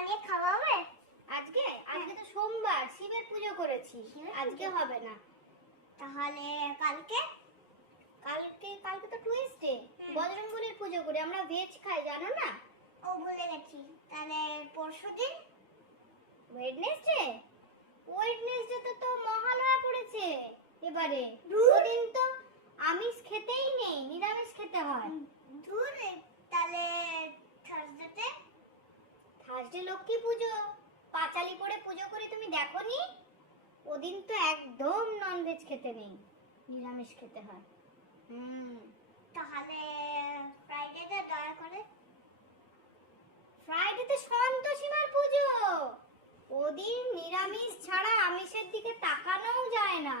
বানিয়ে খাওয়াবে? আজকে আজকে তো সোমবার, শিবের পুজো করেছি, আজকে হবে না। তাহলে কালকে? কালকে তো টুইসডে, বজরংবলীর পুজো করি আমরা, ভেজ খাই জানো না? ও ভুলে গেছি। তাহলে পরশুদিন? ওয়েডনেসডে? ওয়েডনেসডে তো মহালয়া পড়েছে এবারে, ওদিন তো আমিষ খেতেই নেই, নিরামিষ খেতে হয়। ধুর, তাহলে থার্সডেতে? থার্সডে লক্ষ্মী পুজো, পাঁচালি করে পুজো করি, তুমি দেখোনি? ওদিন তো একদম ননভেজ খেতে নেই, নিরামিষ খেতে হয়। তাহলে ফ্রাইডেতে দয়া করে? ফ্রাইডেতে সন্তোষীমার পুজো, ওদিন নিরামিষ ছাড়া আমিষের দিকে তাকানোও যায় না।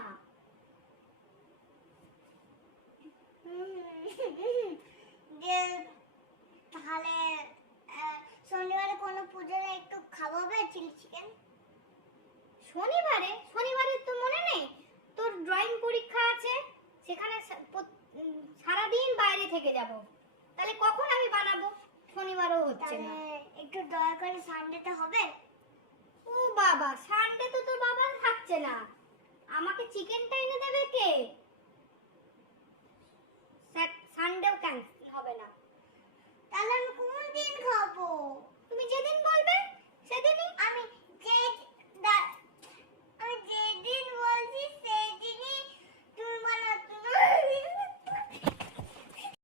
যে তাহলে শনিবারে কোনো পুজোতে একটু খাওয়াবে চিলি চিকেন? শনিবারে তো মনে নেই তোর ড্রয়িং পরীক্ষা আছে, সেখানে সারাদিন বাইরে থেকে যাব, তাহলে কখন আমি বানাবো? শনিবারও হচ্ছে না। একটু দয়া করে সানডেতে হবে? ও বাবা, সানডে তো তোর বাবা থাকছে না, আমাকে চিকেনটা এনে দেবে কে? সানডেও ক্যান্সেল হবে না। তাহলে আমি কোন দিন খাবো?